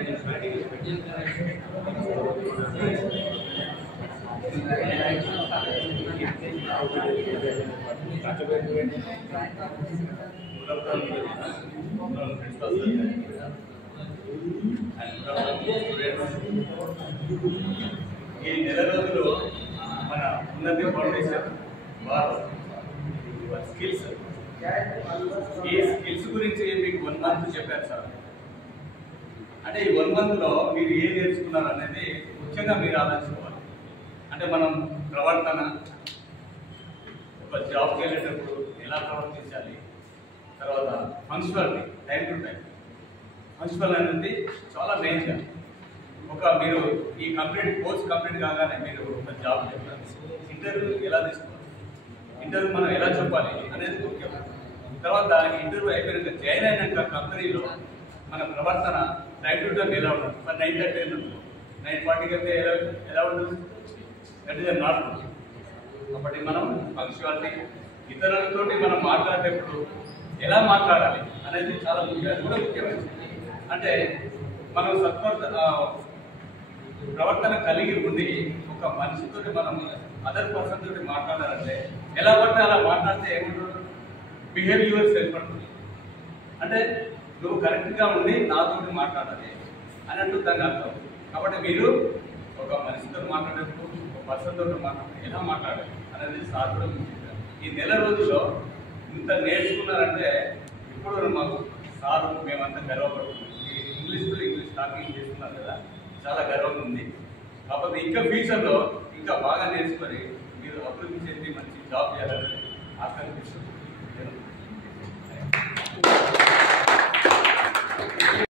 ఈ నెల రోజులు మన ఉన్నతి ఫౌండేషన్ వారు స్కిల్స్ ఈ స్కిల్స్ గురించి మీకు 1 మంత్ చెప్పారు సార్. అంటే ఈ 1 మంత్లో మీరు ఏం నేర్చుకున్నారు అనేది ముఖ్యంగా మీరు ఆలోచించుకోవాలి. అంటే మనం ప్రవర్తన, ఒక జాబ్కి వెళ్ళేటప్పుడు ఎలా ప్రవర్తించాలి, తర్వాత punctuality, time to time. Punctual అనేది చాలా మెయిన్గా మీరు ఈ కోర్స్ కంప్లీట్ కాగానే మీరు ఒక జాబ్ చెప్పాలి, ఇంటర్వ్యూ ఎలా తీసుకోవాలి, ఇంటర్వ్యూ మనం ఎలా చెప్పాలి అనేది ముఖ్యం. తర్వాత ఇంటర్వ్యూ అయిపోయినాక జాయిన్ అయినాక కంపెనీలో మన ప్రవర్తన టైం టు టైం ఎలా ఉంటుంది. 9:30 ఉంటుంది, 9:40 అయితే ఎలా ఉంటుంది, దట్ ఈస్ నాట్. కాబట్టి మనం పంక్చువాలిటీ, ఇతరులతో మనం మాట్లాడేటప్పుడు ఎలా మాట్లాడాలి అనేది చాలా ముఖ్యం. అది కూడా ముఖ్యమైనది. అంటే మనం ప్రవర్తన కలిగి ఉండి ఒక మనిషితో మనం అదర్ పర్సన్ తోటి మాట్లాడాలంటే ఎలా పడితే అలా మాట్లాడితే ఏమంటారు, బిహేవ్ యువర్ సెల్ఫ్ అంటుంది. అంటే నువ్వు కరెక్ట్గా ఉండి నాతోటి మాట్లాడాలి అన్నట్టు దాన్ని అర్థం. కాబట్టి మీరు ఒక మనిషితో మాట్లాడేటప్పుడు, ఒక పర్సన్ తోటి మాట్లాడితే ఎలా మాట్లాడాలి అనేది సార్ కూడా ఈ నెల రోజుల్లో ఇంత నేర్చుకున్నారంటే ఇప్పుడు మాకు సార్ మేమంతా గర్వపడుతున్నాం. ఇంగ్లీష్ టాకింగ్ చేస్తున్నారు కదా, చాలా గర్వంగా ఉంది. కాకపోతే ఇంకా ఫ్యూచర్లో ఇంకా బాగా నేర్చుకొని మీరు అభివృద్ధి చెంది మంచి జాబ్ చేయాలని ఆకాంక్షిస్తున్నాను.